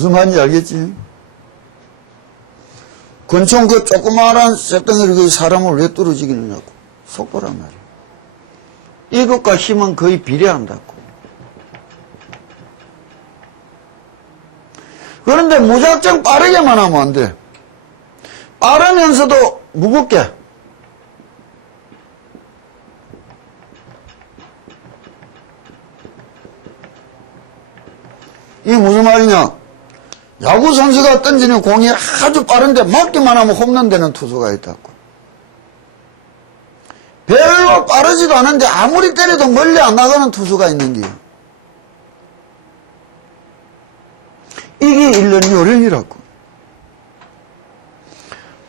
무슨 말인지 알겠지? 권총 그 조그마한 쇳덩이를 그 사람을 왜 뚫어지기느냐고. 속도란 말이야. 이것과 힘은 거의 비례한다고. 그런데 무작정 빠르게만 하면 안 돼. 빠르면서도 무겁게. 이게 무슨 말이냐? 야구 선수가 던지는 공이 아주 빠른데 맞기만 하면 홈런 되는 투수가 있다고. 별로 빠르지도 않은데 아무리 때려도 멀리 안 나가는 투수가 있는 게요. 이게 일련 요령이라고.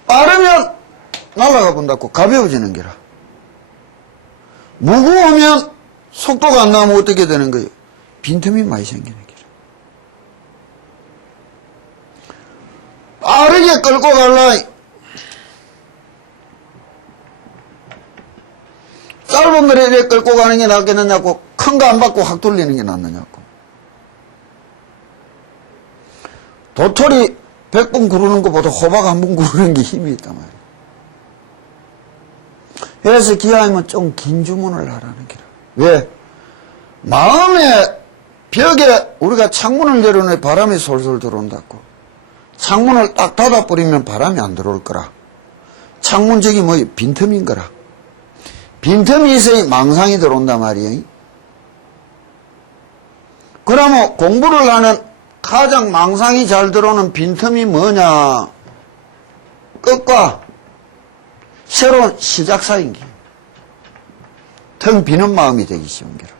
빠르면 날아가 본다고. 가벼워지는 게라. 무거우면 속도가 안 나면 어떻게 되는 거예요? 빈틈이 많이 생기는 게라. 빠르게 끌고 갈라. 짧은 거를 이렇게 끌고 가는 게 낫겠느냐고. 큰 거 안 받고 확 돌리는 게 낫느냐고. 도토리 100번 구르는 것보다 호박 한 번 구르는 게 힘이 있단 말이야. 그래서 기왕이면 좀 긴 주문을 하라는 게라. 왜? 마음의 벽에 우리가 창문을 열어놓으면 바람이 솔솔 들어온다고. 창문을 딱 닫아버리면 바람이 안 들어올 거라. 창문 저기 뭐 빈틈인 거라. 빈틈이 있어야 망상이 들어온단 말이에요. 그러면 공부를 하는 가장 망상이 잘 들어오는 빈틈이 뭐냐? 끝과 새로운 시작 사이인 게. 텅 비는 마음이 되기 쉬운 게라.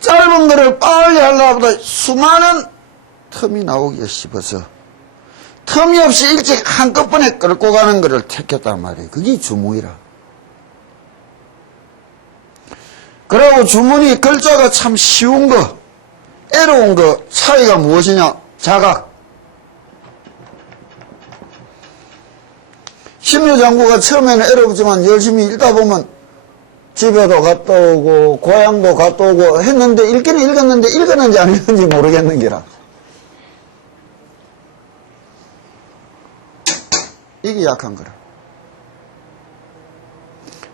짧은 거를 빨리 하려보다 수많은 틈이 나오기가 싶어서 틈이 없이 일찍 한꺼번에 끌고 가는 거를 택했단 말이에요. 그게 주문이라. 그리고 주문이 글자가 참 쉬운 거, 애로운 거 차이가 무엇이냐? 자각. 심리장구가 처음에는 애롭지만 열심히 읽다 보면 집에도 갔다 오고 고향도 갔다 오고 했는데 읽기는 읽었는데 읽었는지 안 읽었는지 모르겠는 게라. 이게 약한 거라.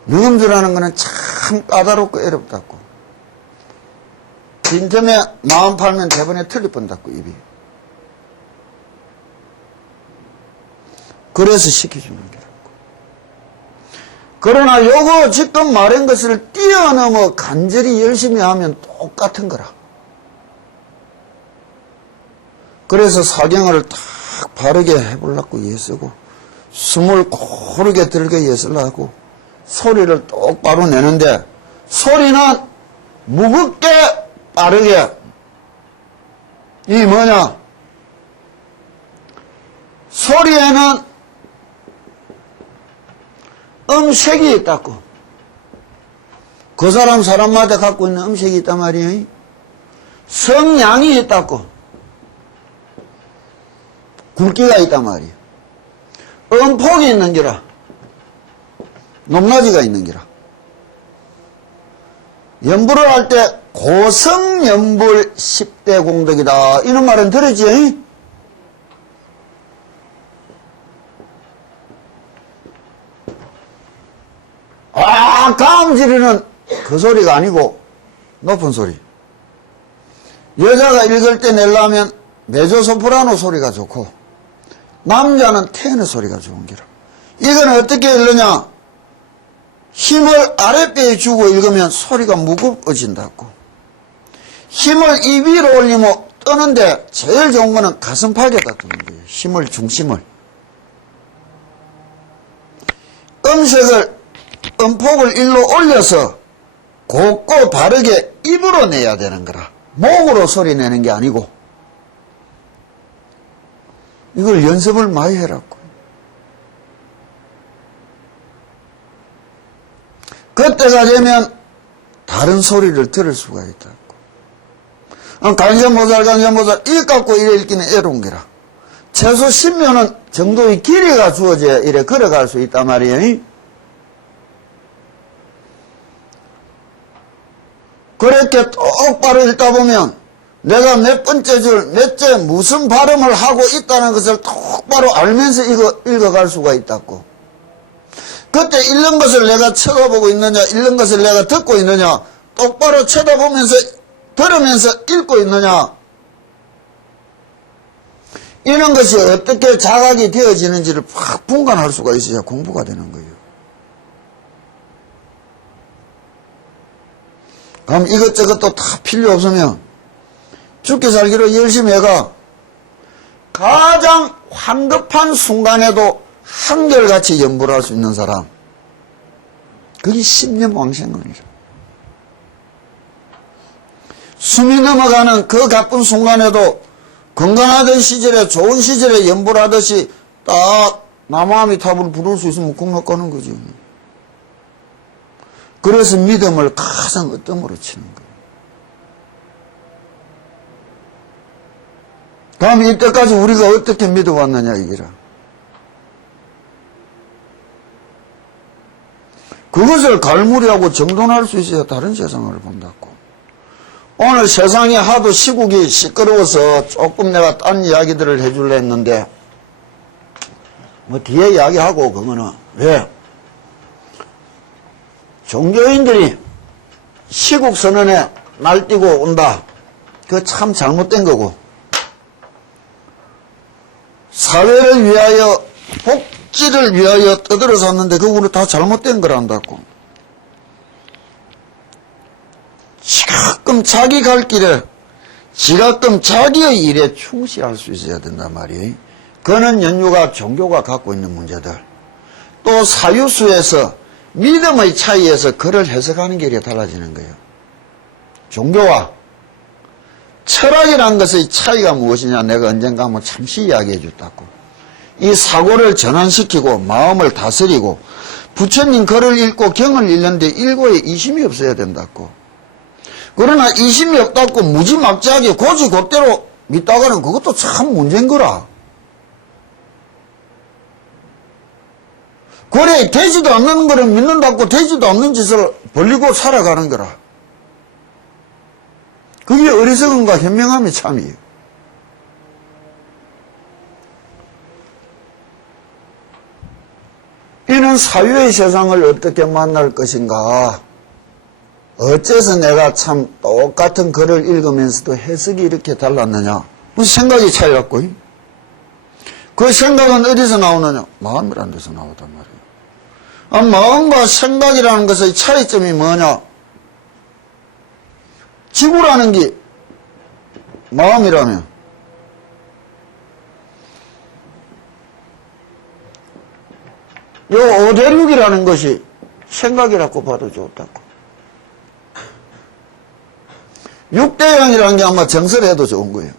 누금주라는 거는 참 까다롭고 어렵다고. 빈틈에 마음 팔면 대번에 틀릴 뻔다고 입이. 그래서 시켜주는 거라고. 그러나 요거 지금 말한 것을 뛰어넘어 간절히 열심히 하면 똑같은 거라. 그래서 사경을 딱 바르게 해보려고 애쓰고 숨을 고르게 들게 애쓰려고 소리를 똑바로 내는데 소리는 무겁게 빠르게. 이 뭐냐? 소리에는 음색이 있다고. 그 사람마다 갖고 있는 음색이 있단 말이에요. 성량이 있다고. 굵기가 있단 말이에요. 음폭이 있는 기라. 높낮이가 있는 기라. 연불을 할 때 고성연불 10대 공덕이다. 이런 말은 들었지? 가음지르는 그 소리가 아니고 높은 소리. 여자가 읽을 때 내려면 메조소프라노 소리가 좋고 남자는 테너 소리가 좋은 기라. 이건 어떻게 읽느냐? 힘을 아랫배에 주고 읽으면 소리가 무거워진다고. 힘을 입 위로 올리면 떠는데 제일 좋은 거는 가슴팍에다 두는 거예요. 힘을, 중심을. 음폭을 일로 올려서 곱고 바르게 입으로 내야 되는 거라. 목으로 소리 내는 게 아니고. 이걸 연습을 많이 해라고. 그때가 되면 다른 소리를 들을 수가 있다고. 간선보살 이 갖고 이래 읽기는 애로운 게라. 최소 10년은 정도의 길이가 주어져야 이래 걸어갈 수 있단 말이에요. 그렇게 똑바로 읽다 보면 내가 몇 번째 줄, 몇째 무슨 발음을 하고 있다는 것을 똑바로 알면서 읽어갈 수가 있다고. 그때 읽는 것을 내가 쳐다보고 있느냐, 읽는 것을 내가 듣고 있느냐, 똑바로 쳐다보면서, 들으면서 읽고 있느냐, 이런 것이 어떻게 자각이 되어지는지를 확 분간할 수가 있어야 공부가 되는 거예요. 그럼 이것저것도 다 필요 없으면 죽기 살기로 열심히 해가 가장 황급한 순간에도 한결같이 연구를 할 수 있는 사람, 그게 십년왕생론이죠. 숨이 넘어가는 그 가쁜 순간에도 건강하던 시절에, 좋은 시절에 연부를 하듯이 딱 남아미 탑을 부를 수 있으면 공략가는 거지. 그래서 믿음을 가장 어떤 치는 거예요. 다음 이때까지 우리가 어떻게 믿어왔느냐 이기라. 그것을 갈무리하고 정돈할 수 있어야 다른 세상을 본다고. 오늘 세상이 하도 시국이 시끄러워서 조금 내가 딴 이야기들을 해줄래 했는데, 뭐 뒤에 이야기하고 그거는 왜? 종교인들이 시국 선언에 날뛰고 온다. 그거 참 잘못된 거고, 사회를 위하여, 복지를 위하여 떠들어서 왔는데 그거는 다 잘못된 거란다고. 지가끔 자기 갈 길에, 지가끔 자기의 일에 충실할 수 있어야 된단 말이에요. 그는 연유가 종교가 갖고 있는 문제들, 또 사유수에서 믿음의 차이에서 그를 해석하는 길이 달라지는 거예요. 종교와 철학이라는 것의 차이가 무엇이냐, 내가 언젠가 한번 잠시 이야기해 줬다고. 이 사고를 전환시키고 마음을 다스리고 부처님 글을 읽고 경을 읽는데 일고에 이심이 없어야 된다고. 그러나 이심이 없다고 무지막지하게 고지곧대로 믿다가는 그것도 참 문제인 거라. 그래, 되지도 않는 거를 믿는다고 되지도 않는 짓을 벌리고 살아가는 거라. 그게 어리석음과 현명함이 참이에요. 이는 사유의 세상을 어떻게 만날 것인가. 어째서 내가 참 똑같은 글을 읽으면서도 해석이 이렇게 달랐느냐. 생각이 차이갔고, 그 생각은 어디서 나오느냐? 마음이라는 데서 나오단 말이에요. 마음과 생각이라는 것의 차이점이 뭐냐? 지구라는 게 마음이라면, 요 5대륙이라는 것이 생각이라고 봐도 좋다고. 6대양이라는 게 아마 정설해도 좋은 거예요.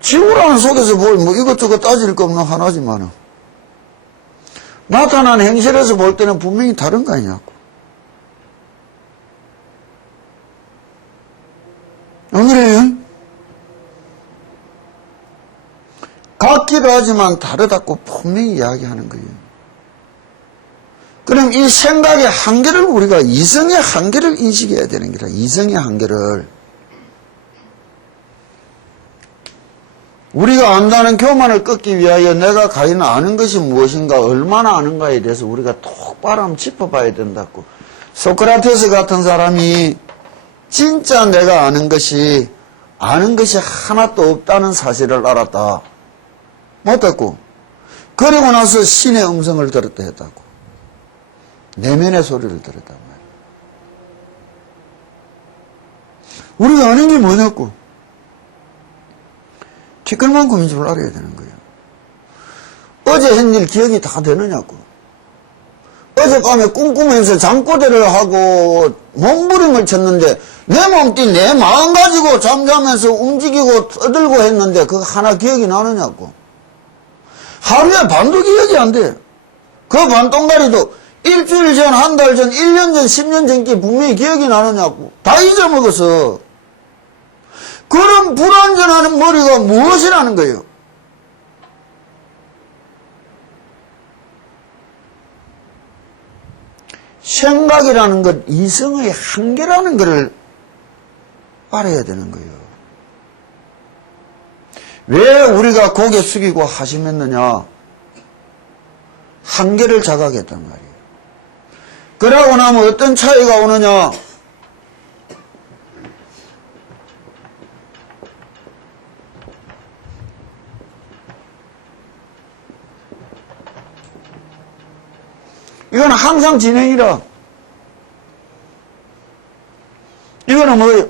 지구라는 속에서 뭐 이것저것 따질 거 없는 하나지만은 나타난 행실에서 볼 때는 분명히 다른 거 아니냐고. 안 그래요? 같기도 하지만 다르다고 분명히 이야기하는 거예요. 그럼 이 생각의 한계를 우리가 이성의 한계를 인식해야 되는 거라. 이성의 한계를. 우리가 안다는 교만을 꺾기 위하여 내가 과연 아는 것이 무엇인가, 얼마나 아는가에 대해서 우리가 똑바로 한번 짚어봐야 된다고. 소크라테스 같은 사람이 진짜 내가 아는 것이 하나도 없다는 사실을 알았다. 못했고, 그리고 나서 신의 음성을 들었다 했다고. 내면의 소리를 들었단 말이야. 우리가 아는 게 뭐냐고. 티끌만큼인 줄 알아야 되는 거예요. 어제 한 일 기억이 다 되느냐고. 어젯밤에 꿈꾸면서 잠꼬대를 하고 몸부림을 쳤는데 내 몸띠 내 마음 가지고 잠자면서 움직이고 떠들고 했는데 그거 하나 기억이 나느냐고. 하루에 반도 기억이 안 돼. 그 반동다리도 일주일 전, 한 달 전, 1년 전, 10년 전 게 분명히 기억이 나느냐고. 다 잊어먹었어. 그런 불완전한 머리가 무엇이라는 거예요? 생각이라는 것, 이성의 한계라는 것을 알아야 되는 거예요. 왜 우리가 고개 숙이고 하심했느냐? 한계를 자각했단 말이에요. 그러고 나면 어떤 차이가 오느냐? 이건 항상 진행이라. 이거는 뭐예요?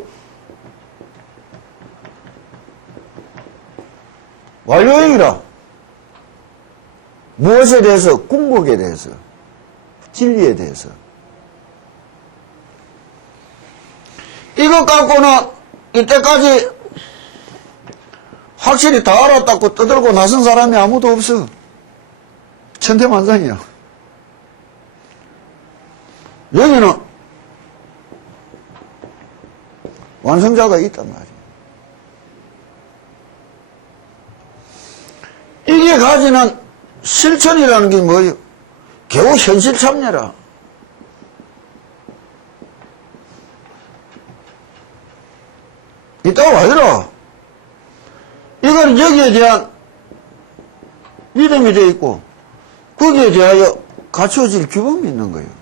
완료형이라. 무엇에 대해서? 궁극에 대해서. 진리에 대해서. 이것 갖고는 이때까지 확실히 다 알았다고 떠들고 나선 사람이 아무도 없어. 천태만상이야. 여기는 완성자가 있단 말이에요. 이게 가지는 실천이라는 게 뭐예요? 겨우 현실 참여라. 이따가 와이라. 이건 여기에 대한 믿음이 되어 있고 거기에 대하여 갖추어질 규범이 있는 거예요.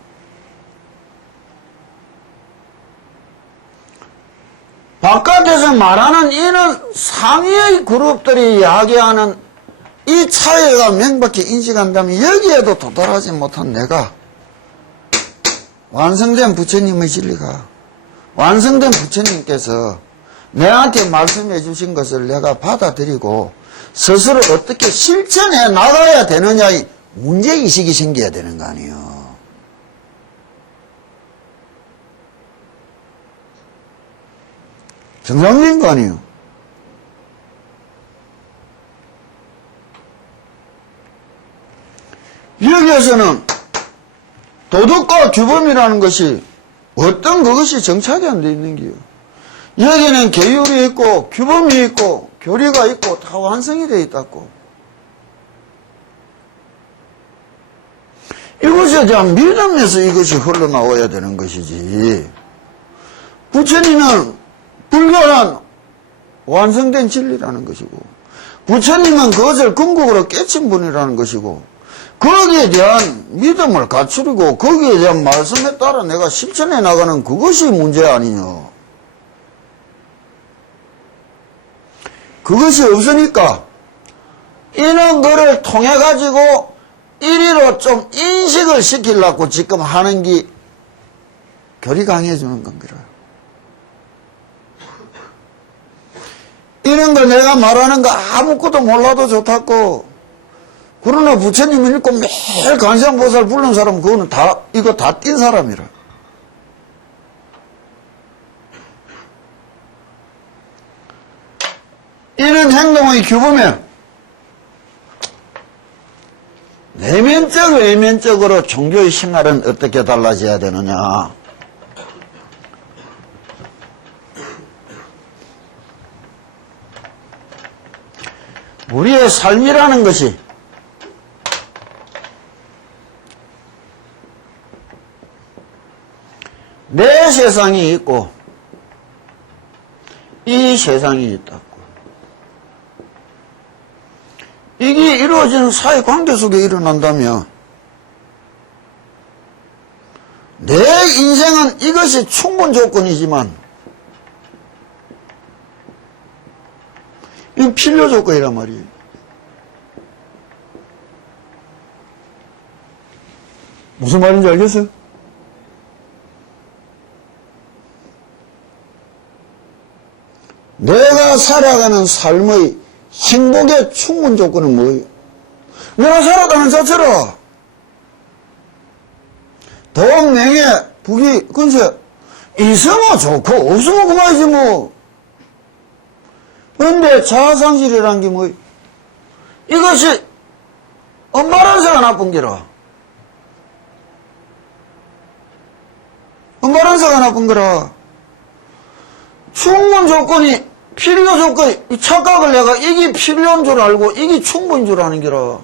바깥에서 말하는 이는 상위의 그룹들이 이야기하는 이 차이가 명백히 인식한다면 여기에도 도달하지 못한 내가 완성된 부처님의 진리가 완성된 부처님께서 내한테 말씀해 주신 것을 내가 받아들이고 스스로 어떻게 실천해 나가야 되느냐의 문제의식이 생겨야 되는 거 아니에요. 정상적인 거 아니에요. 여기에서는 도덕과 규범이라는 것이 어떤 그것이 정착이 안 돼 있는 게요. 여기는 계율이 있고 규범이 있고 교리가 있고 다 완성이 되어 있다고. 이것에 대한 믿음에서 이것이 흘러나와야 되는 것이지. 부처님은 불교란 완성된 진리라는 것이고 부처님은 그것을 궁극으로 깨친 분이라는 것이고 거기에 대한 믿음을 갖추고 거기에 대한 말씀에 따라 내가 실천해 나가는 그것이 문제 아니냐. 그것이 없으니까 이런 거를 통해 가지고 이리로 좀 인식을 시키려고 지금 하는 게 교리 강해주는 겁니다. 이런 거 내가 말하는 거 아무것도 몰라도 좋다고. 그러나 부처님 읽고 매일 관세음보살 부른 사람 그거는 다 이거 다 띈 사람이라. 이런 행동의 규범에 외면적으로 종교의 생활은 어떻게 달라져야 되느냐. 우리의 삶이라는 것이 내 세상이 있고 이 세상이 있다고. 이게 이루어지는 사회관계 속에 일어난다면 내 인생은 이것이 충분 조건이지만 이건 필요 조건이란 말이에요. 무슨 말인지 알겠어요? 내가 살아가는 삶의 행복의 충분 조건은 뭐예요? 내가 살아가는 자체라. 돈, 명예, 부귀, 근세 있으면 좋고 없으면 그만이지 뭐. 그런데 자아상실이라는 게 뭐예요? 이것이 엄마란서가 나쁜 게라. 엄마란서가 나쁜 거라. 충분 조건이 필요 조건이 이 착각을 내가 이게 필요한 줄 알고 이게 충분인 줄 아는 게라.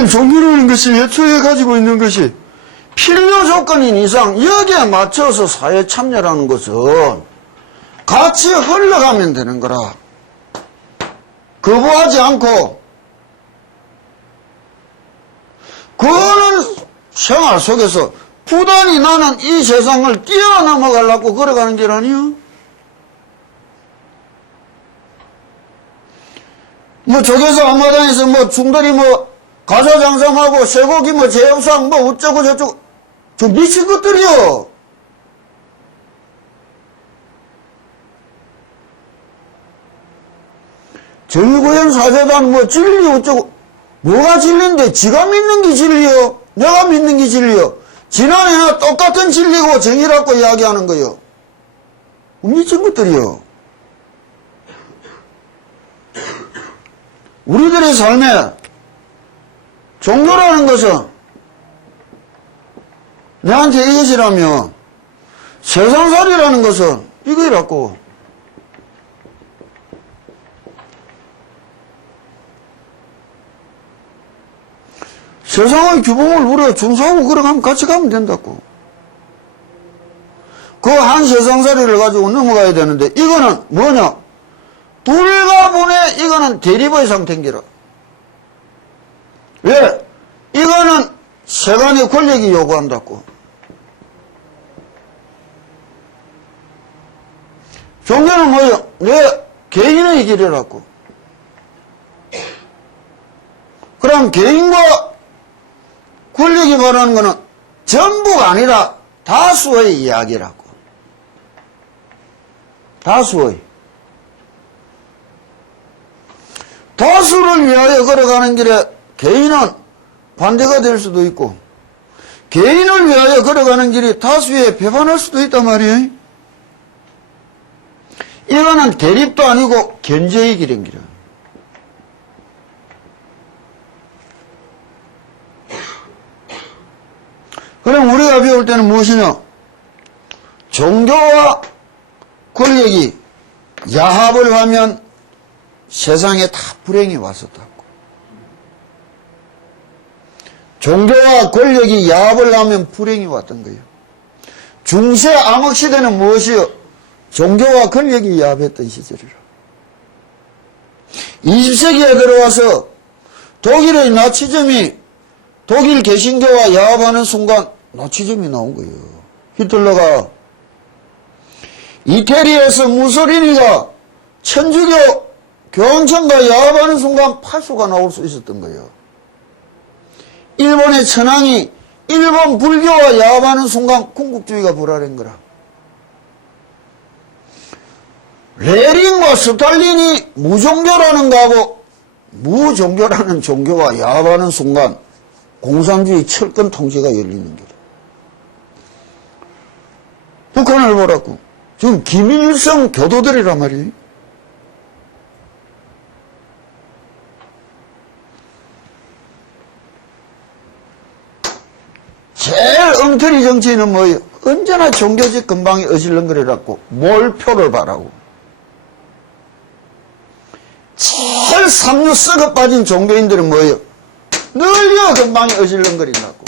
왜냐하면 종교라는 것이 애초에 가지고 있는 것이 필요 조건인 이상 여기에 맞춰서 사회 참여라는 것은 같이 흘러가면 되는 거라. 거부하지 않고 그거는 생활 속에서 부단히 나는 이 세상을 뛰어넘어가려고 걸어가는 길 아니요? 뭐 저기서 앞마당에서 뭐 중들이 뭐 가사 장sam하고 쇠고기 뭐 제협상 뭐 어쩌고 저쩌고 저 미친 것들이요. 정의구현 사재단 뭐 진리 어쩌고 뭐가 진리인데 지가 믿는 게 진리요? 내가 믿는 게 진리요? 지난해나 똑같은 진리고 정의라고 이야기하는 거요. 미친 것들이요. 우리들의 삶에 종교라는 것은 내한테 이것이라면 세상살이라는 것은 이거라고. 세상의 규범을 우리가 준수하고 걸어가면 같이 가면 된다고. 그 한 세상살이를 가지고 넘어가야 되는데 이거는 뭐냐? 둘가분의 이거는 대립의 상태인기라. 왜? 이거는 세간의 권력이 요구한다고. 종교는 뭐예요? 내 개인의 길이라고. 그럼 개인과 권력이 말하는 것은 전부가 아니라 다수의 이야기라고. 다수의. 다수를 위하여 걸어가는 길에 개인은 반대가 될 수도 있고 개인을 위하여 걸어가는 길이 다수에 배반할 수도 있단 말이에요. 이거는 대립도 아니고 견제의 길인 길이야. 그럼 우리가 배울 때는 무엇이냐? 종교와 권력이 야합을 하면 세상에 다 불행이 왔었다고. 종교와 권력이 야합을 하면 불행이 왔던 거예요. 중세 암흑시대는 무엇이요? 종교와 권력이 야합했던 시절이라. 20세기에 들어와서 독일의 나치즘이 독일 개신교와 야합하는 순간 나치즘이 나온 거예요. 히틀러가 이태리에서 무소리니가 천주교 교황청과 야합하는 순간 팔수가 나올 수 있었던 거예요. 일본의 천황이 일본 불교와 야합하는 순간 군국주의가 불화된 거라. 레닌과 스탈린이 무종교라는 거하고 무종교라는 종교와 야합하는 순간 공산주의 철권 통제가 열리는 거라. 북한을 보라고. 지금 김일성 교도들이란 말이에요. 제일 엉터리 정치인은 뭐예요? 언제나 종교적 근방에 어질렁거리라고 몰표를 바라고. 제일 삼류 썩어 빠진 종교인들은 뭐예요? 늘려 근방에 어질렁거린다고.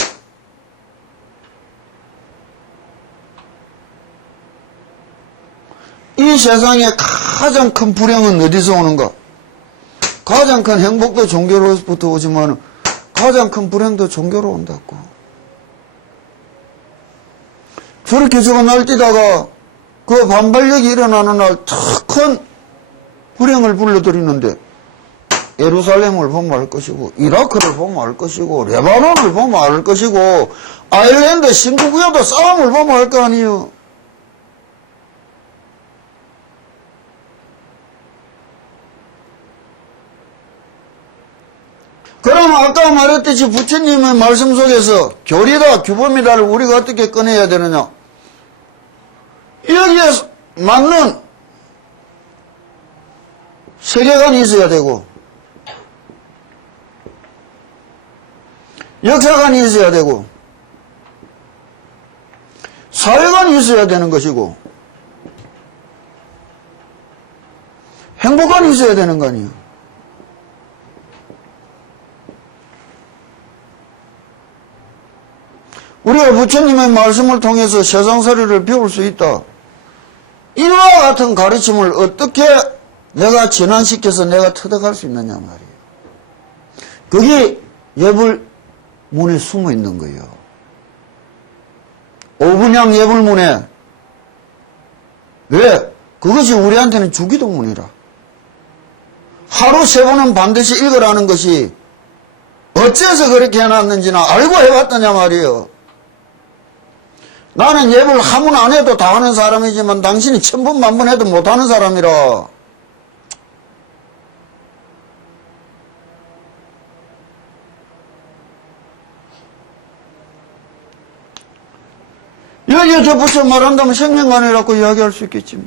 이 세상에 가장 큰 불행은 어디서 오는가? 가장 큰 행복도 종교로부터 오지만 가장 큰 불행도 종교로 온다고. 저렇게 저거 날뛰다가 그 반발력이 일어나는 날 더 큰 불행을 불러들이는데 예루살렘을 보면 알 것이고 이라크를 보면 알 것이고 레바논을 보면 알 것이고 아일랜드 신구구여도 싸움을 보면 알 거 아니에요. 그럼 아까 말했듯이 부처님의 말씀 속에서 교리다 규범이다를 우리가 어떻게 꺼내야 되느냐? 여기에 맞는 세계관이 있어야 되고 역사관이 있어야 되고 사회관이 있어야 되는 것이고 행복관이 있어야 되는 거 아니에요. 우리가 부처님의 말씀을 통해서 세상살이를 배울 수 있다. 이와 같은 가르침을 어떻게 내가 진환시켜서 내가 터득할 수 있느냐 말이에요. 그게 예불문에 숨어 있는 거예요. 오분양 예불문에. 왜? 그것이 우리한테는 주기도문이라. 하루 3번은 반드시 읽으라는 것이 어째서 그렇게 해놨는지는 알고 해봤더냐 말이에요. 나는 예불 한 번 안 해도 다 하는 사람이지만 당신이 1000번 만번 해도 못하는 사람이라. 여기에 덧붙여 말한다면 생명관이라고 이야기할 수 있겠지.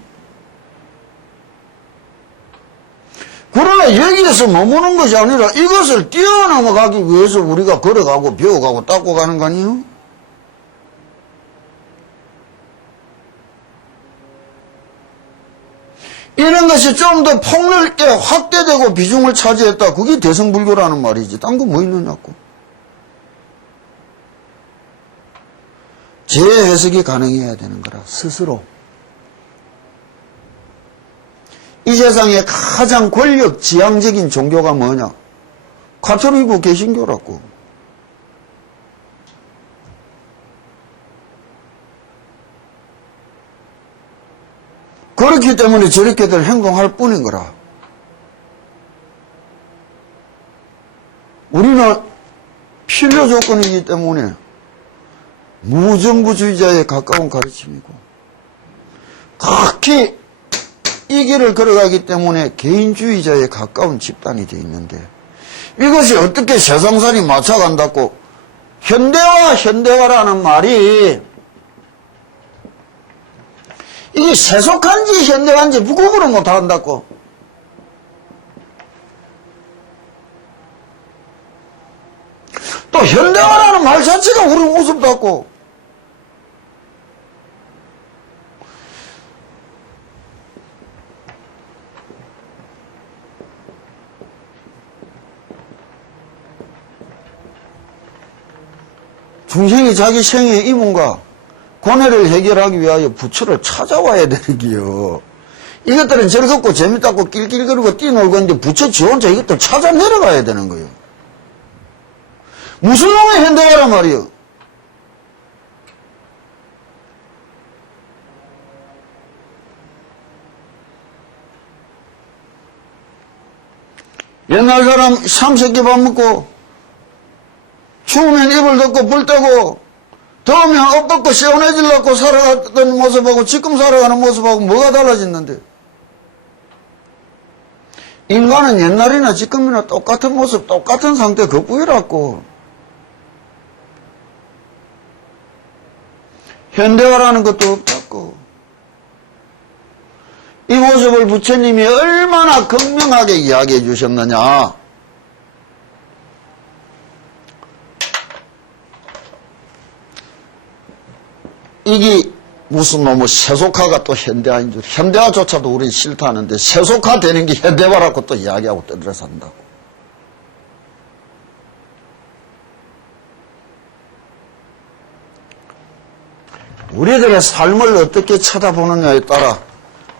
그러나 여기에서 머무는 것이 아니라 이것을 뛰어넘어가기 위해서 우리가 걸어가고 배워가고 닦고 가는 거 아니에요? 이런 것이 좀 더 폭넓게 확대되고 비중을 차지했다. 그게 대승불교라는 말이지. 딴 거 뭐 있느냐고. 재해석이 가능해야 되는 거라, 스스로. 이 세상에 가장 권력 지향적인 종교가 뭐냐? 가톨릭이고 개신교라고. 그렇기 때문에 저렇게들 행동할 뿐인 거라. 우리는 필요 조건이기 때문에 무정부주의자에 가까운 가르침이고, 각히 이 길을 걸어가기 때문에 개인주의자에 가까운 집단이 되어 있는데, 이것이 어떻게 세상살이 맞춰간다고, 현대화라는 말이 이게 세속한지 현대화인지 구분을 못한다고. 또 현대화라는 말 자체가 우리는 우습다고. 중생이 자기 생의 이문과 고뇌를 해결하기 위하여 부처를 찾아와야 되는 기요. 이것들은 즐겁고 재밌다고 낄낄거리고 뛰놀고 있는데 부처 지 혼자 이것들 찾아 내려가야 되는 거예요. 무슨 놈의 현대화란 말이에요. 옛날 사람 삼세끼 밥 먹고 추우면 이불 덮고 불 떼고 더우면 옷 벗고 시원해지려고 살아갔던 모습하고 지금 살아가는 모습하고 뭐가 달라졌는데? 인간은 옛날이나 지금이나 똑같은 모습, 똑같은 상태 그뿐이라고. 현대화라는 것도 없다고. 이 모습을 부처님이 얼마나 극명하게 이야기해 주셨느냐. 이게 무슨 놈의 세속화가 또 현대화인 줄. 현대화조차도 우린 싫다는데 세속화 되는 게 현대화라고 또 이야기하고 떠들어 산다고. 우리들의 삶을 어떻게 쳐다보느냐에 따라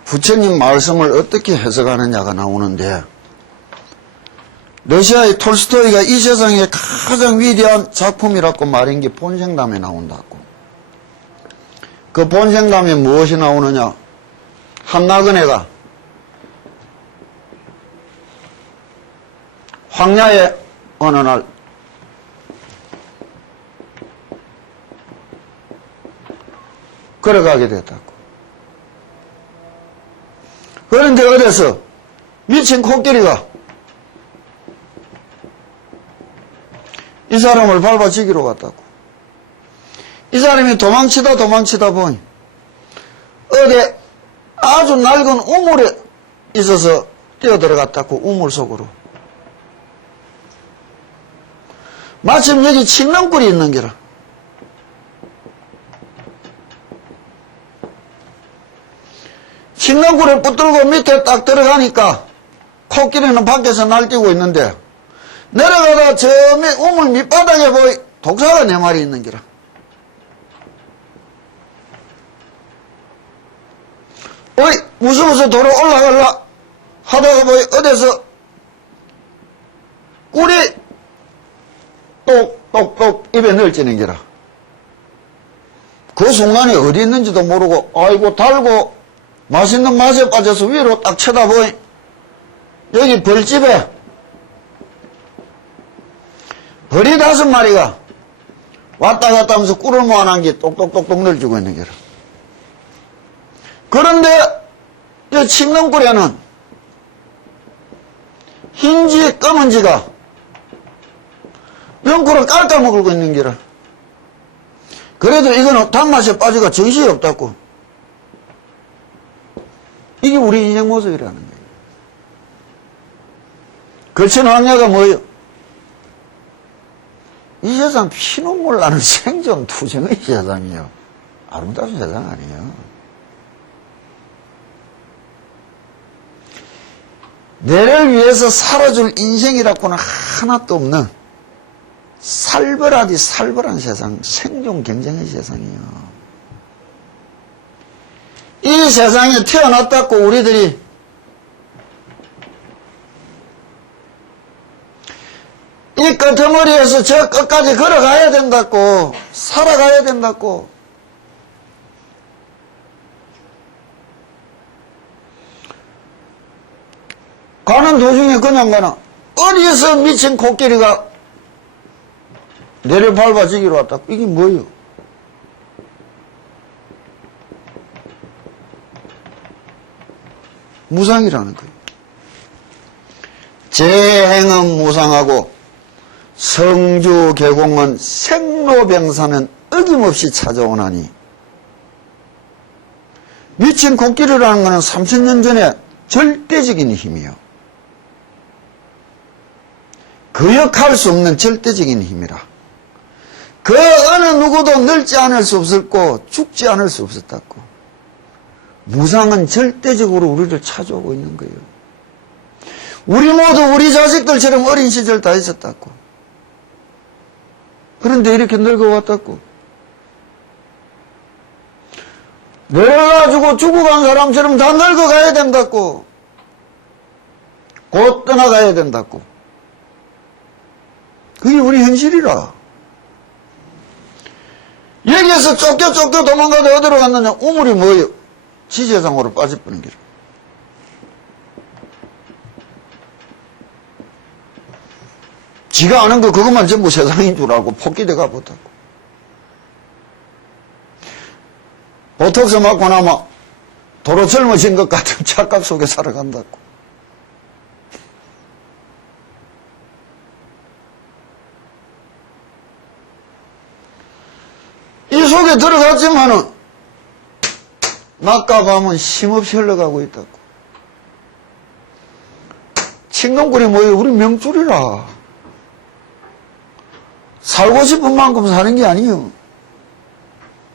부처님 말씀을 어떻게 해석하느냐가 나오는데, 러시아의 톨스토이가 이 세상의 가장 위대한 작품이라고 말한 게 본생담에 나온다고. 그 본생담에 무엇이 나오느냐? 한나그네가 황야에 어느 날 걸어가게 됐다고. 그런데 어디서 미친 코끼리가 이 사람을 밟아 죽이러 갔다고. 이 사람이 도망치다 보니 어디 아주 낡은 우물에 있어서 뛰어들어갔다고. 우물 속으로. 마침 여기 칡렁굴이 있는 게라. 칡렁굴을 붙들고 밑에 딱 들어가니까 코끼리는 밖에서 날뛰고 있는데, 내려가다 저 우물 밑바닥에 독사가 4마리 있는 게라. 어이, 무서워서 도로 올라갈라 하다가 뭐 어디서 꿀이 똑똑똑 입에 넣을지는 게라. 그 순간에 어디 있는지도 모르고 아이고 달고 맛있는 맛에 빠져서 위로 딱 쳐다보니 여기 벌집에 벌이 5마리가 왔다 갔다 하면서 꿀을 모아놓은 게 똑똑똑똑 널주고 있는 게라. 그런데 이 칡농꿀에는 흰지 검은지가 연꿀을 깔까먹고 있는 게라. 그래도 이거는 단맛에 빠져가 정신이 없다고. 이게 우리 인생 모습이라는 거예요. 거친 황야가 뭐예요? 이 세상 피눈물 나는 생존 투쟁의 세상이에요. 아름다운 세상 아니에요. 내를 위해서 살아줄 인생이라고는 하나도 없는 살벌하디 살벌한 세상, 생존 경쟁의 세상이에요. 이 세상에 태어났다고 우리들이 이 끄트머리에서 저 끝까지 걸어가야 된다고, 살아가야 된다고. 가는 도중에 그냥 가나 어디서 미친 코끼리가 내를 밟아지기로 왔다고. 이게 뭐예요? 무상이라는 거예요. 재행은 무상하고 성주 계공은 생로병사는 어김없이 찾아오나니. 미친 코끼리라는 것은 3000년 전에 절대적인 힘이요. 거역할 수 없는 절대적인 힘이라. 그 어느 누구도 늙지 않을 수 없었고 죽지 않을 수 없었다고. 무상은 절대적으로 우리를 찾아오고 있는 거예요. 우리 모두 우리 자식들처럼 어린 시절 다 있었다고. 그런데 이렇게 늙어왔다고. 늙어가지고 죽어간 사람처럼 다 늙어가야 된다고. 곧 떠나가야 된다고. 그게 우리 현실이라. 여기에서 쫓겨 도망가다 어디로 갔느냐? 우물이 뭐예요? 지제상으로 빠져버린 길. 지가 아는 거 그것만 전부 세상인 줄 알고 폭기대가 못하고. 보톡스 맞고 나면 도로 젊어진 것 같은 착각 속에 살아간다고. 이 속에 들어갔지만은 낮과 밤은 쉼없이 흘러가고 있다고. 칡농꿀이 뭐예요? 우리 명줄이라. 살고 싶은 만큼 사는 게 아니에요.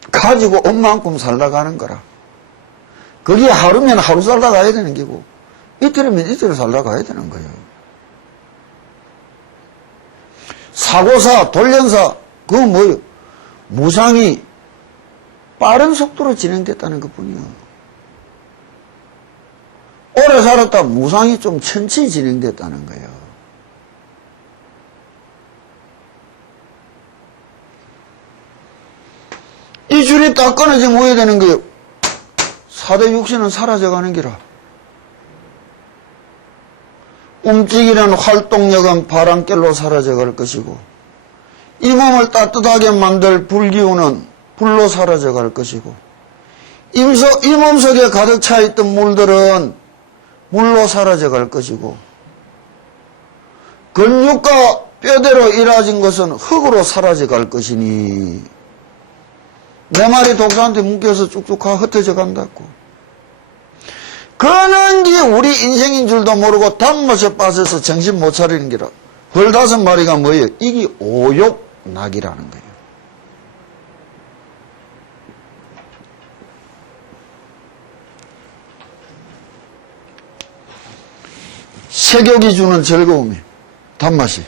가지고 온 만큼 살다 가는 거라. 그게 하루면 하루 살다 가야 되는 게고 이틀이면 이틀 살다 가야 되는 거예요. 사고사, 돌연사, 그건 뭐예요? 무상이 빠른 속도로 진행됐다는 것뿐이요. 오래 살았다 무상이 좀 천천히 진행됐다는 거예요. 이 줄이 딱 끊어지면 뭐야 되는 거예요? 4대 육신은 사라져가는 기라. 움직이는 활동력은 바람결로 사라져갈 것이고 이 몸을 따뜻하게 만들 불기운은 불로 사라져갈 것이고 이 몸속에 가득 차있던 물들은 물로 사라져갈 것이고 근육과 뼈대로 이루어진 것은 흙으로 사라져갈 것이니 내 말이 독사한테 묶여서 쭉쭉 흩어져 간다고. 그런 게 우리 인생인 줄도 모르고 단맛에 빠져서 정신 못 차리는 게라. 벌 5마리가 뭐예요? 이게 오욕낙이라는 거예요. 색욕이 주는 즐거움이 단맛이,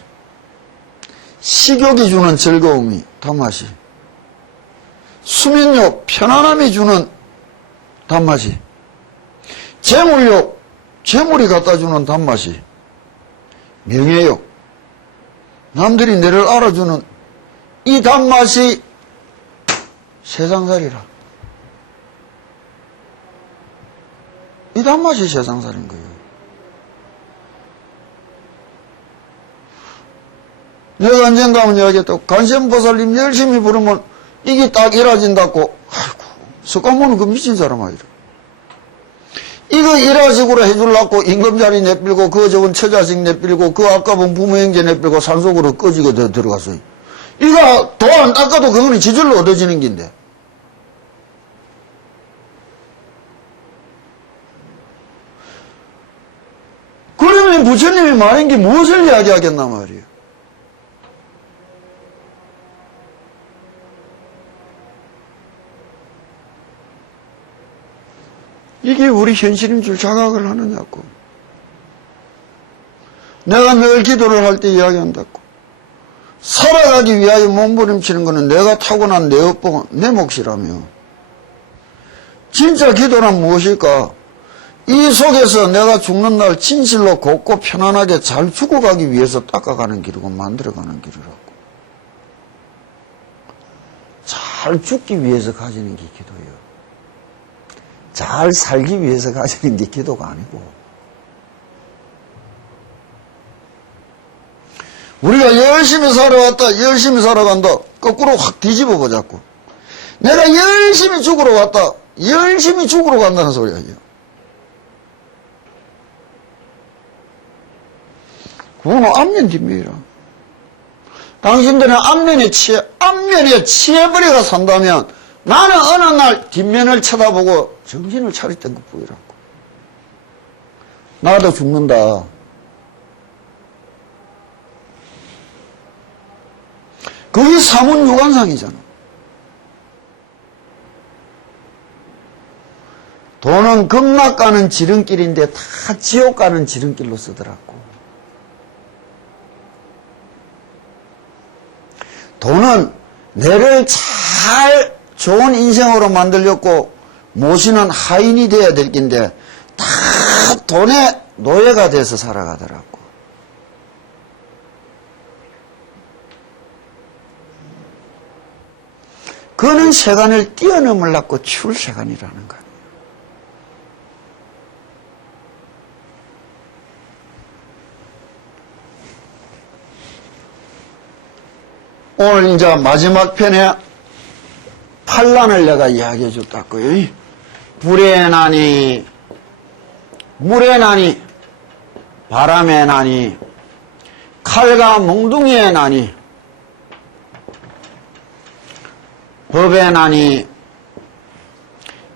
식욕이 주는 즐거움이 단맛이, 수면욕 편안함이 주는 단맛이 재물욕, 재물이 갖다주는 단맛이 명예욕, 남들이 내를 알아주는 이 단맛이 세상살이라. 이 단맛이 세상살인 거예요. 내가 언젠가 한번 이야기했다고, 관세음보살님 열심히 부르면 이게 딱 이루어진다고. 아이고, 석가모는 그 미친 사람 아니라. 이거 이라식으로 해주려고 임금자리 내밀고 그 적은 처자식 내밀고 그 아까운 부모형제 내밀고 산속으로 꺼지게 들어갔어요. 이거 도 안 닦아도 그거는 지절로 얻어지는 긴데. 그러면 부처님이 말한 게 무엇을 이야기하겠나 말이에요. 이게 우리 현실인 줄 자각을 하느냐고. 내가 늘 기도를 할 때 이야기한다고. 살아가기 위하여 몸부림치는 것은 내가 타고난 내 업보가 내 몫이라며. 진짜 기도란 무엇일까? 이 속에서 내가 죽는 날 진실로 곱고 편안하게 잘 죽어가기 위해서 닦아가는 길이고 만들어가는 길이라고. 잘 죽기 위해서 가지는 게 기도예요. 잘 살기 위해서 가지는 게 기도가 아니고. 우리가 열심히 살아왔다, 열심히 살아간다, 거꾸로 확 뒤집어 보자고. 내가 열심히 죽으러 왔다, 열심히 죽으러 간다는 소리야. 그거는 앞면 뒷면이라. 당신들은 앞면에 치해버려가 산다면 나는 어느 날 뒷면을 쳐다보고 정신을 차렸던 것 보이라고. 나도 죽는다. 그게 사문유관상이잖아. 돈은 극락 가는 지름길인데 다 지옥 가는 지름길로 쓰더라고. 돈은 내를 잘 좋은 인생으로 만들려고 모시는 하인이 되어야 될 긴데 다 돈의 노예가 돼서 살아가더라고. 그는 세간을 뛰어넘으려고 출세간이라는 거야. 오늘 이제 마지막 편에 판란을 내가 이야기해 줬다고요. 불의 난이, 물의 난이, 바람의 난이, 칼과 몽둥이의 난이, 법의 난이,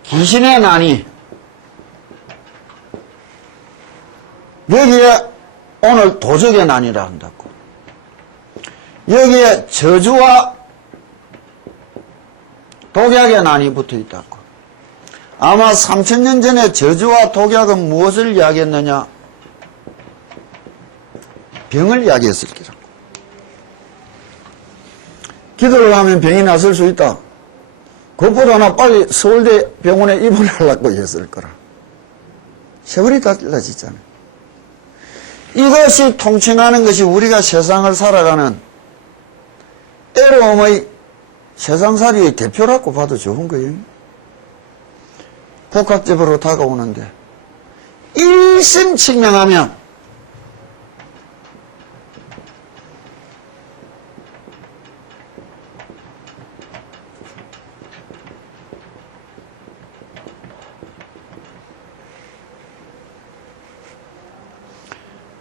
귀신의 난이, 여기에 오늘 도적의 난이라 한다고. 여기에 저주와 독약의 난이 붙어 있다고. 아마 3000년 전에 저주와 독약은 무엇을 이야기했느냐? 병을 이야기했을 거라고. 기도를 하면 병이 났을 수 있다. 그것보다 나 빨리 서울대 병원에 입원하려고 했을 거라. 세월이 다 길러지잖아요. 이것이 통칭하는 것이 우리가 세상을 살아가는 애로움의 세상살이의 대표라고 봐도 좋은 거예요. 복합적으로 다가오는데 일심칙명하면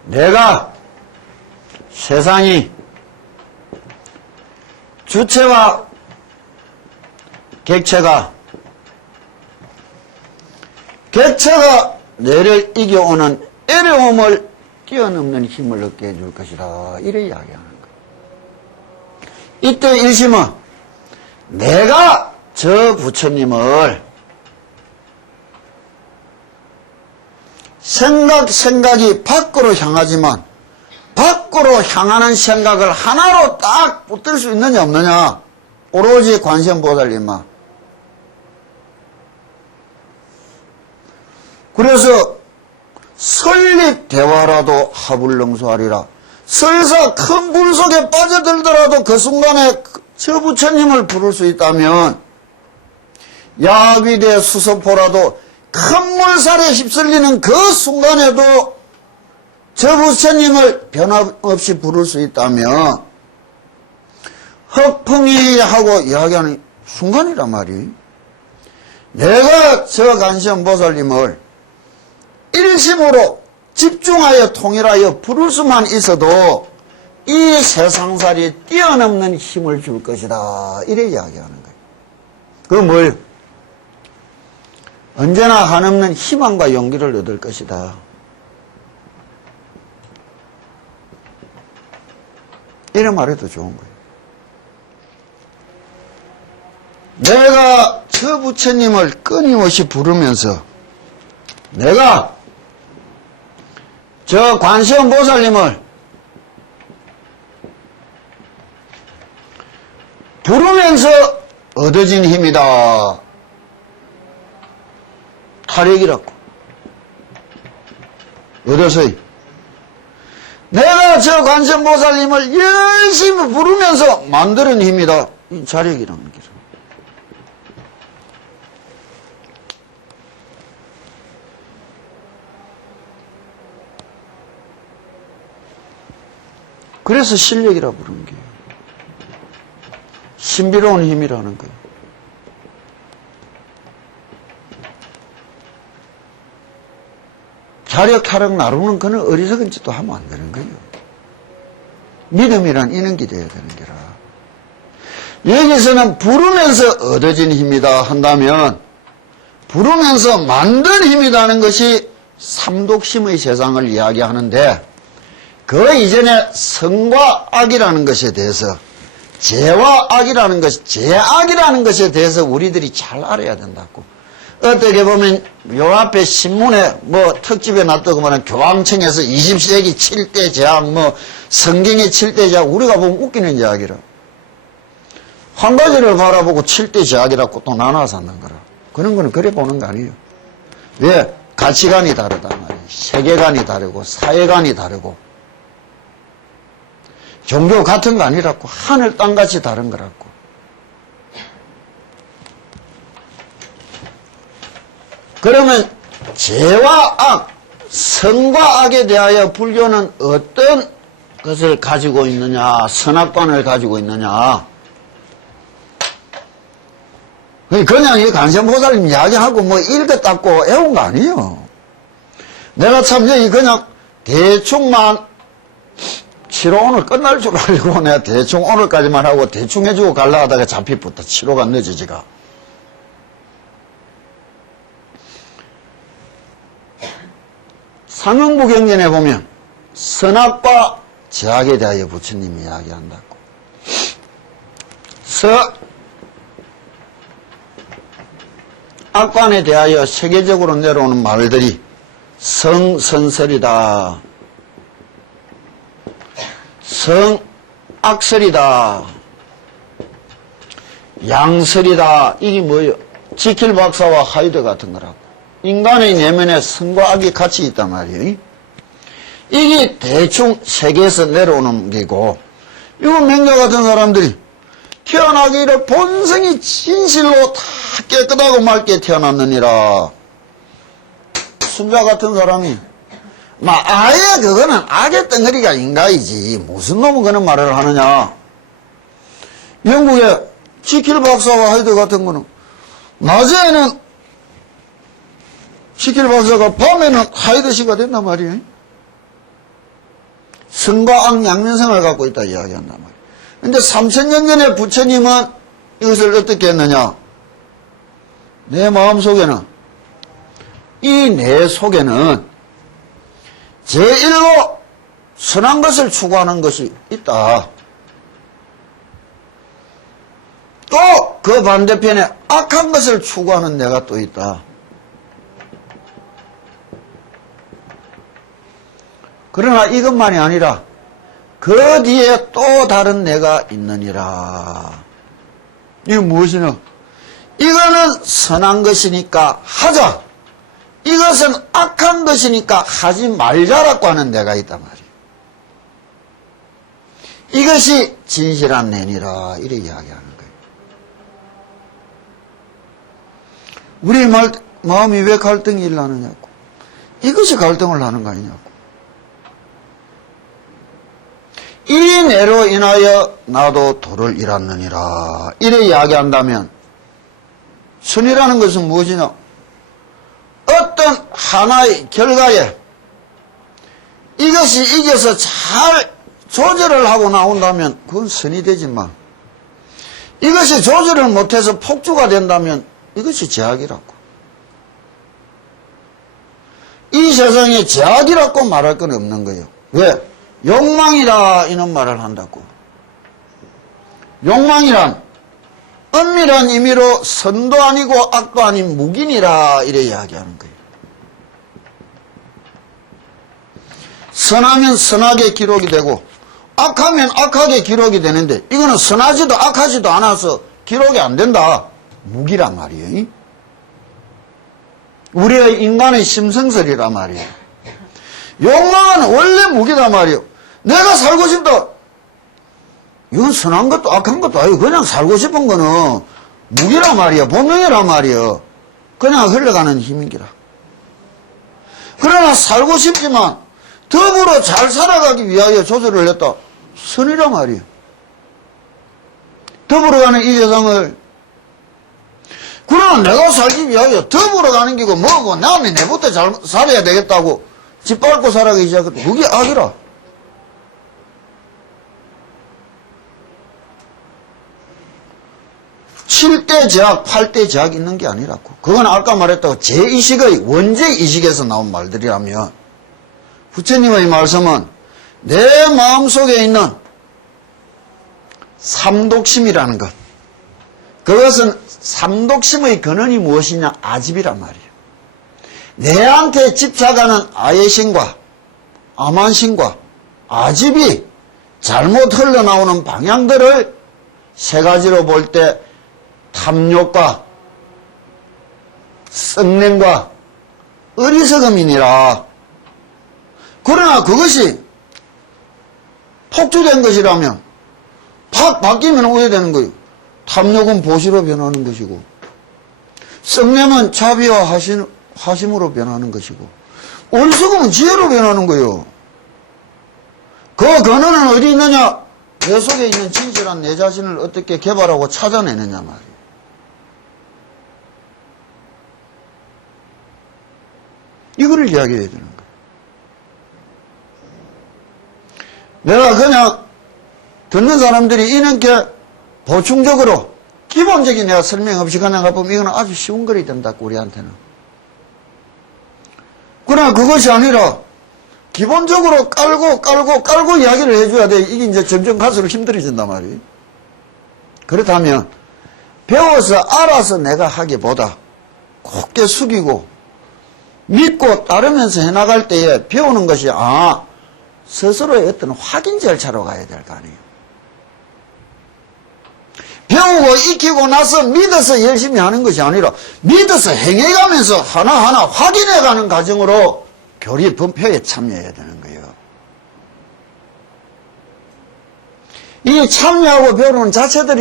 내가 세상이 주체와 객체가 내를 이겨오는 어려움을 뛰어넘는 힘을 얻게 해줄 것이다. 이래 이야기하는 거예요. 이때 일심은 내가 저 부처님을 생각이 밖으로 향하지만 밖으로 향하는 생각을 하나로 딱 붙들 수 있느냐 없느냐. 오로지 관세음보살님만. 그래서 설립 대화라도 합을렁수하리라. 설사 큰 불 속에 빠져들더라도 그 순간에 저 부처님을 부를 수 있다면 야비대 수소포라도 큰 물살에 휩쓸리는 그 순간에도 저 부처님을 변함없이 부를 수 있다면 흑풍이 하고 이야기하는 순간이란 말이. 내가 저 간시연보살님을 일심으로 집중하여 통일하여 부를 수만 있어도 이 세상살이에 뛰어넘는 힘을 줄 것이다. 이래 이야기하는 거예요. 그 뭘? 언제나 한없는 희망과 용기를 얻을 것이다. 이래 말해도 좋은 거예요. 내가 저 부처님을 끊임없이 부르면서 내가 저 관세음보살님을 부르면서 얻어진 힘이다. 타력이라고. 얻어서요. 내가 저 관세음보살님을 열심히 부르면서 만드는 힘이다. 이 자력이라는 거죠. 그래서 실력이라 부르는 거예요. 신비로운 힘이라는 거예요. 자력, 타력 나누는 그는 어리석은 짓도 하면 안 되는 거예요. 믿음이란 이런 게 돼야 되는 거라. 여기서는 부르면서 얻어진 힘이다 한다면 부르면서 만든 힘이라는 것이 삼독심의 세상을 이야기하는데 그 이전에 선과 악이라는 것에 대해서 죄와 악이라는 것, 죄악이라는 것에 대해서 우리들이 잘 알아야 된다고. 어떻게 보면 요 앞에 신문에 뭐 특집에 놨더구만 교황청에서 20세기 7대 죄악, 뭐 성경의 7대 죄악, 우리가 보면 웃기는 이야기라. 한 가지를 바라보고 7대 죄악이라고 또 나눠서 하는 거라. 그런 거는 그래 보는 거 아니에요. 왜? 가치관이 다르단 말이에요. 세계관이 다르고 사회관이 다르고 종교 같은 거 아니라고. 하늘 땅같이 다른 거라고. 그러면 죄와 악, 선과 악에 대하여 불교는 어떤 것을 가지고 있느냐, 선악관을 가지고 있느냐. 그냥 이 관세음보살님 이야기하고 뭐 읽었다고 외운 거 아니에요. 내가 참 여기 그냥 대충만 치료 오늘 끝날 줄 알고 내가 대충 오늘까지만 하고 대충 해주고 갈라 하다가 잡히부터 치료가 늦어지가. 상응부 경전에 보면 선악과 죄악에 대하여 부처님이 이야기한다고. 악관에 대하여 세계적으로 내려오는 말들이 성선설이다, 성악설이다, 양설이다. 이게 뭐예요? 지킬 박사와 하이드 같은 거라고. 인간의 내면에 선과 악이 같이 있단 말이에요. 이게 대충 세계에서 내려오는 게고, 이거 맹자 같은 사람들이 태어나기를 본성이 진실로 다 깨끗하고 맑게 태어났느니라. 순자 같은 사람이 아예 그거는 악의 덩어리가 인가이지 무슨 놈은 그런 말을 하느냐. 영국의 지킬 박사와 하이드 같은 거는 낮에는 지킬 박사가 밤에는 하이드 씨가 된단 말이에요. 선과 악 양면성을 갖고 있다 이야기한단 말이에요. 근데 3000년 전에 부처님은 이것을 어떻게 했느냐. 내 마음속에는, 이 내 속에는 제1로 선한 것을 추구하는 것이 있다. 또 그 반대편에 악한 것을 추구하는 내가 또 있다. 그러나 이것만이 아니라 그 뒤에 또 다른 내가 있느니라. 이게 무엇이냐? 이거는 선한 것이니까 하자. 이것은 악한 것이니까 하지 말자라고 하는 데가 있단 말이에요. 이것이 진실한 낸이라 이렇게 이야기하는 거예요. 우리 마음이 왜 갈등이 일어나느냐고. 이것이 갈등을 하는 거 아니냐고. 이 내로 인하여 나도 도를 잃었느니라 이래 이야기한다면 선이라는 것은 무엇이냐? 어떤 하나의 결과에 이것이 이겨서 잘 조절을 하고 나온다면 그건 선이 되지만 이것이 조절을 못해서 폭주가 된다면 이것이 제약이라고. 이 세상에 제약이라고 말할 건 없는 거예요. 왜? 욕망이라 이런 말을 한다고. 욕망이란 엄밀한 의미로 선도 아니고 악도 아닌 무기니라 이래 이야기하는 거예요. 선하면 선하게 기록이 되고 악하면 악하게 기록이 되는데 이거는 선하지도 악하지도 않아서 기록이 안 된다. 무기란 말이에요. 우리의 인간의 심성설이란 말이에요. 욕망은 원래 무기란 말이에요. 내가 살고 싶다. 이건 선한 것도 악한 것도 아니고 그냥 살고 싶은 거는 무기란 말이야. 본능이란 말이야. 그냥 흘러가는 힘인기라. 그러나 살고 싶지만 더불어 잘 살아가기 위하여 조절을 했다. 선이란 말이야. 더불어가는 이 세상을. 그러나 내가 살기 위하여 더불어가는 게고 뭐고 나는 내부터 잘 살아야 되겠다고 짓밟고 살아가기 시작했다. 그게 악이라. 칠 대 제약, 팔 대 제약 있는 게 아니라고. 그건 아까 말했다고 제2식의 원죄의식에서 나온 말들이라면 부처님의 말씀은 내 마음속에 있는 삼독심이라는 것. 그것은 삼독심의 근원이 무엇이냐? 아집이란 말이에요. 내한테 집착하는 아예심과 아만심과 아집이 잘못 흘러나오는 방향들을 세 가지로 볼 때 탐욕과 썩냄과 어리석음이니라. 그러나 그것이 폭주된 것이라면 팍 바뀌면 우회되는 거예요. 탐욕은 보시로 변하는 것이고 썩냄은 자비와 하심으로 변하는 것이고 어리석음은 지혜로 변하는 거예요. 그 근원은 어디 있느냐? 내 속에 있는 진실한 내 자신을 어떻게 개발하고 찾아내느냐 말이에요. 이거를 이야기해야 되는 거예요. 내가 그냥 듣는 사람들이 이렇게 보충적으로 기본적인 내가 설명 없이 그냥 가보면 이거는 아주 쉬운 거리 된다고 우리한테는. 그러나 그것이 아니라 기본적으로 깔고 이야기를 해줘야 돼. 이게 이제 점점 갈수록 힘들어진단 말이에요. 그렇다면 배워서 알아서 내가 하기보다 곱게 숙이고 믿고 따르면서 해나갈 때에 배우는 것이 스스로의 어떤 확인 절차로 가야 될 거 아니에요. 배우고 익히고 나서 믿어서 열심히 하는 것이 아니라 믿어서 행해가면서 하나하나 확인해가는 과정으로 교리 분표에 참여해야 되는 거예요. 이 참여하고 배우는 자체가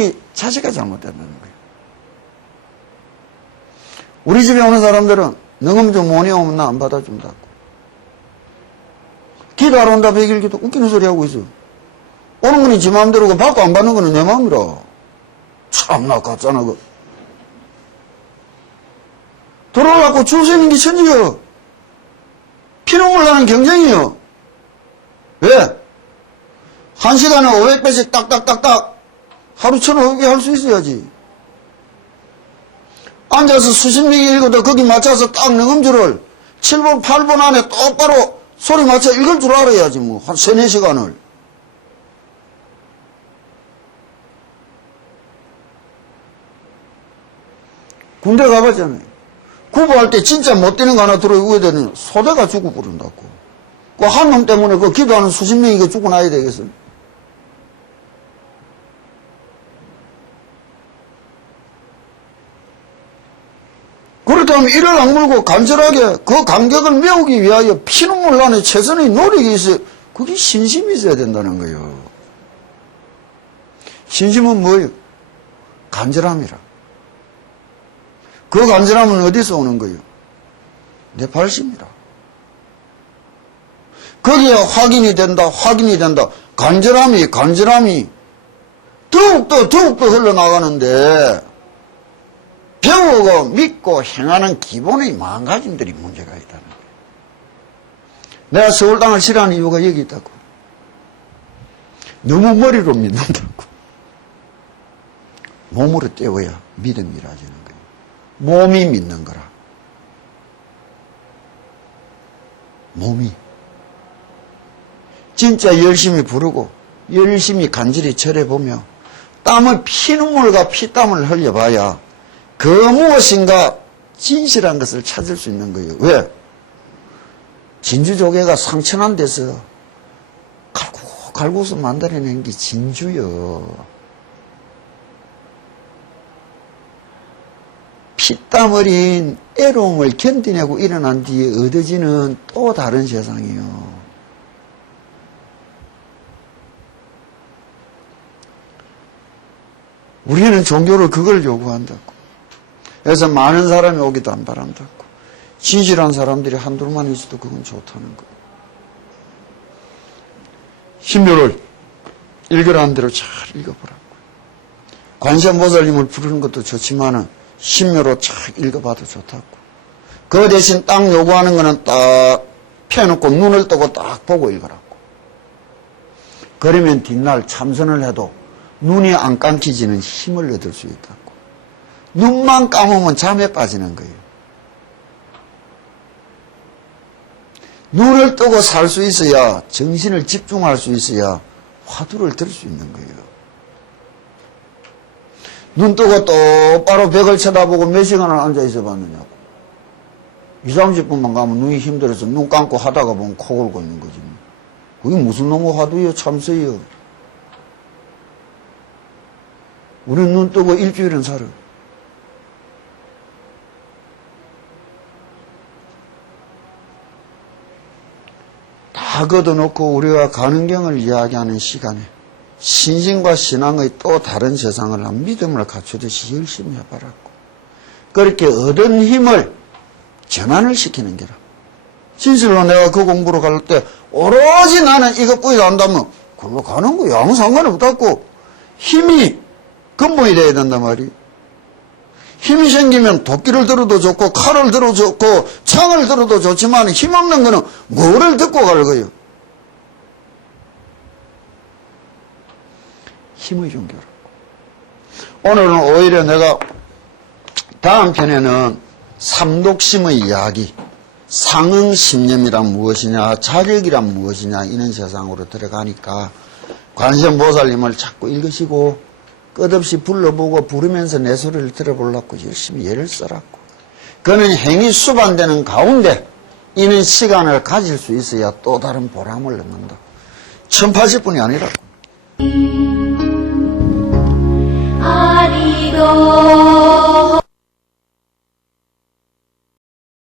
잘못된다는 거예요. 우리 집에 오는 사람들은 너금 좀 모니 오면 나 안 받아준다고. 기도하러 온다 100일 기도 웃기는 소리 하고 있어. 오는 거는 지 마음대로고 받고 안 받는 거는 내 마음이라. 참나 같잖아. 돌아가고 줄 서는 게 천지야. 피눈물 나는 경쟁이요. 왜? 1시간에 500배씩 딱딱딱딱 하루 1,500개 할 수 있어야지. 앉아서 수십 명이 읽어도 거기 맞춰서 딱 능음줄을 7번, 8번 안에 똑바로 소리 맞춰 읽을 줄 알아야지 뭐. 한 3, 4시간을. 군대 가봤잖아요. 구보할 때 진짜 못 되는 거 하나 들어오게 되면 소대가 죽고 그런다고. 그 한 놈 때문에 그 기도하는 수십 명이 그 죽고 나야 되겠어. 그럼 이를 악물고 간절하게 그 간격을 메우기 위하여 피눈물 나는 최선의 노력이 있어요. 그게 신심이 있어야 된다는 거예요. 신심은 뭐예요? 간절함이라. 그 간절함은 어디서 오는 거예요? 내 발심이라. 거기에 확인이 된다. 간절함이 더욱더 흘러나가는데 배우고 믿고 행하는 기본의 마음가짐들이 문제가 있다는 거예요. 내가 서울 땅을 싫어하는 이유가 여기 있다고. 너무 머리로 믿는다고. 몸으로 때워야 믿음이 이루어지는 거예요. 몸이 믿는 거라. 몸이. 진짜 열심히 부르고 열심히 간절히 절해보며 땀을 피눈물과 피땀을 흘려봐야 그 무엇인가 진실한 것을 찾을 수 있는 거예요. 왜? 진주조개가 상처난 데서 갈고서 만들어낸 게 진주요. 피땀 어린 애로움을 견디내고 일어난 뒤에 얻어지는 또 다른 세상이요. 우리는 종교를 그걸 요구한다고. 그래서 많은 사람이 오기도 안 바란다고. 진실한 사람들이 한둘만 있어도 그건 좋다는 거예요. 신묘를 읽으라는 대로 잘 읽어보라고. 관세음보살님을 부르는 것도 좋지만은 신묘로 잘 읽어봐도 좋다고. 그 대신 딱 요구하는 거는 딱 펴놓고 눈을 뜨고 딱 보고 읽으라고. 그러면 뒷날 참선을 해도 눈이 안 감기지는 힘을 얻을 수 있다고. 눈만 감으면 잠에 빠지는 거예요. 눈을 뜨고 살 수 있어야, 정신을 집중할 수 있어야 화두를 들 수 있는 거예요. 눈 뜨고 똑바로 벽을 쳐다보고 몇 시간을 앉아 있어 봤느냐고. 20, 30분만 가면 눈이 힘들어서 눈 감고 하다가 보면 코 골고 있는 거지. 그게 무슨 놈의 화두요, 참새요. 우리는 눈 뜨고 일주일은 살아. 다 걷어놓고 우리가 가능경을 이야기하는 시간에 신심과 신앙의 또 다른 세상을 한 믿음을 갖추듯이 열심히 해봐라고. 그렇게 얻은 힘을 전환을 시키는 게라. 진실로 내가 그 공부로 갈 때 오로지 나는 이것뿐이 안다면 그걸로 가는 거야. 아무 상관없다고. 힘이 근본이 돼야 된단 말이에요. 힘이 생기면 도끼를 들어도 좋고 칼을 들어도 좋고 창을 들어도 좋지만 힘없는 거는 뭐를 듣고 갈 거예요? 힘의 종교라고. 오늘은 오히려 내가 다음 편에는 삼독심의 이야기, 상응심념이란 무엇이냐, 자력이란 무엇이냐 이런 세상으로 들어가니까 관세음보살님을 자꾸 읽으시고 끝없이 불러보고 부르면서 내 소리를 들어보려고 열심히 애를 써라고. 그는 행위 수반되는 가운데 이는 시간을 가질 수 있어야 또 다른 보람을 얻는다. 1080분이 아니라고.